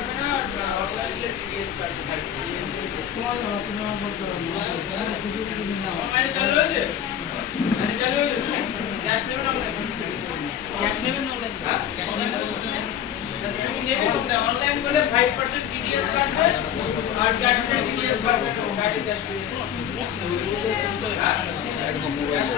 কাটবে না আর অনলাইন নিলে টিডিএস কাটবে 5%। মানে চালু হয়েছে? মানে চালু হয়েছে? ক্যাশ নেবেন অনলাইন? ক্যাশ নেবেন অনলাইন? হ্যাঁ ক্যাশ নেবেন। তুমি নেবে কোনটা? অনলাইন করলে 5% টিডিএস কাটবে আর ক্যাশ নিলে টিডিএস কাটবে না। গাড়ি ক্যাশ নেবে। একদম মোবাইল।